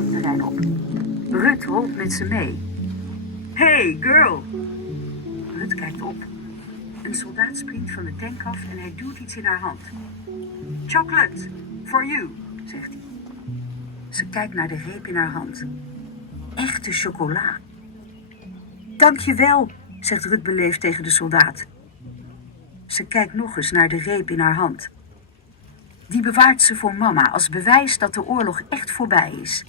kampterrein op. Rut holt met ze mee. Hey, girl! Rut kijkt op. Een soldaat springt van de tank af en hij duwt iets in haar hand. Chocolate, for you, zegt hij. Ze kijkt naar de reep in haar hand. Echte chocola. Dankjewel, zegt Rut beleefd tegen de soldaat. Ze kijkt nog eens naar de reep in haar hand. Die bewaart ze voor mama als bewijs dat de oorlog echt voorbij is.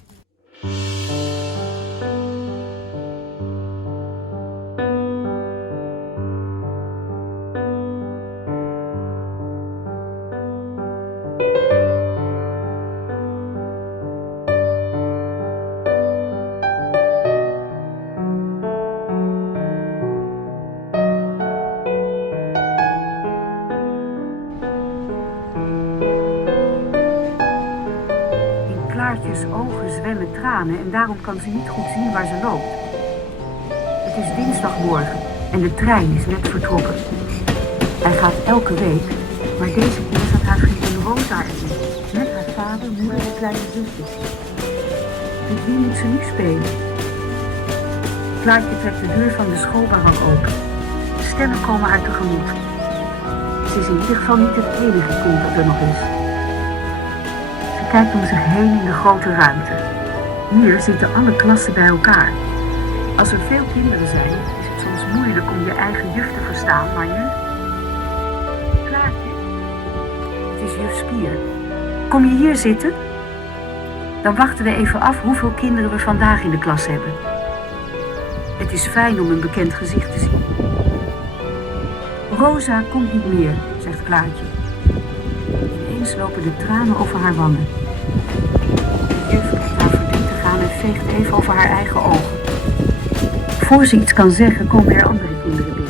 Klaartjes ogen zwemmen tranen en daarom kan ze niet goed zien waar ze loopt. Het is dinsdagmorgen en de trein is net vertrokken. Hij gaat elke week, maar deze keer zat haar vriendin Rosa erin. Met haar vader, moeder en kleine zusjes. Met wie moet ze nu spelen? Klaartje trekt de deur van de schoolbank open. Stemmen komen haar tegemoet. Ze is in ieder geval niet het enige kind dat er nog is. Ze kijkt om zich heen in de grote ruimte. Hier zitten alle klassen bij elkaar. Als er veel kinderen zijn, is het soms moeilijk om je eigen juf te verstaan, maar nu... Klaartje? Het is juf Spier. Kom je hier zitten? Dan wachten we even af hoeveel kinderen we vandaag in de klas hebben. Het is fijn om een bekend gezicht te zien. Rosa komt niet meer, zegt Klaartje. Ineens lopen de tranen over haar wangen. De juf kijkt haar verdrietig aan en veegt even over haar eigen ogen. Voor ze iets kan zeggen, komen er andere kinderen binnen.